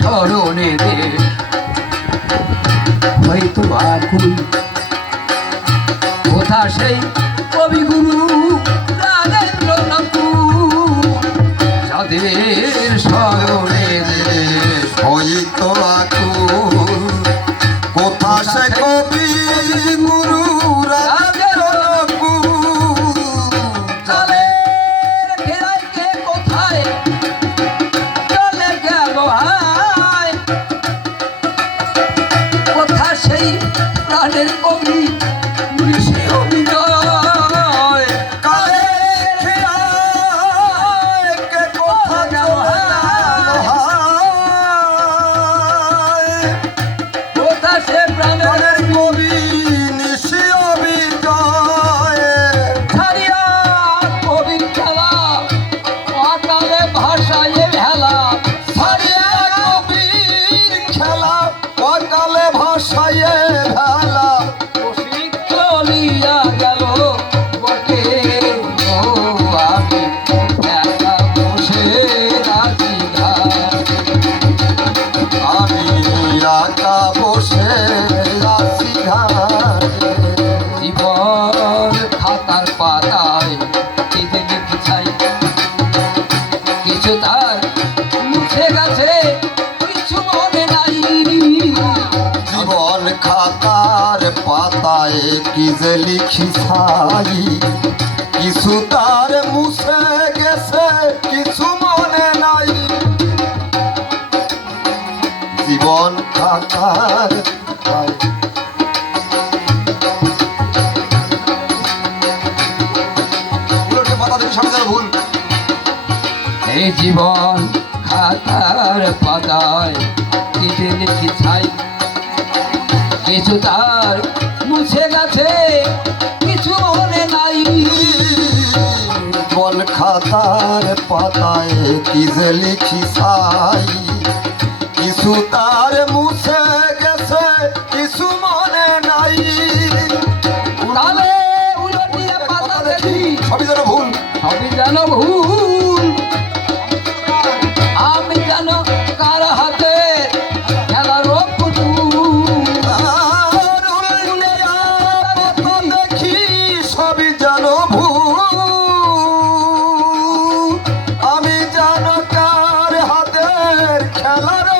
স্মরণে হয়তো আকুল কোথা সেই কবিগুরু যাদের স্মরণে হয়তো আকুল কোথা সে কবি গুরু প্রাণের কবি ঋষি অভিনয় কালে কোথা সে প্রাণের কবি ঋষি অভিনয় ছাড়িয়া কবির খেলা অকালে ভাষায় ভেলা ছাড়িয়া কবির খেলা অকালে ভাষায় জীবন খাতার পাতায় চিঠি লিখি চাই কিছু তার মুছে গেছে কিছু মনে নাই জীবন খাতার পাতায় কি যে লিখি চাই কিছু তার মুছে গেছে কিছু মনে নাই জীবন খাতার এই জীবন খাতার পাতায় চিঠি লিখি চাই কিছু তার মুছে গেছে কিছু মনে নাই জীবন খাতার পাতায় কি যে লিখি চাই কিছু তার মুছে গেছে কিছু মনে নাই উড়ালে উলটিয়ে পাতা দেখি সবই যেন ভুল সবই যেন ভুল আমি যেন কার হাতে খেলার দেখি সবই যেন ভুল আমি যেন কার হাতের খেলার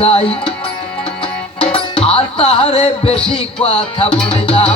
যাই আর তাহারে বেশি কথা বলে না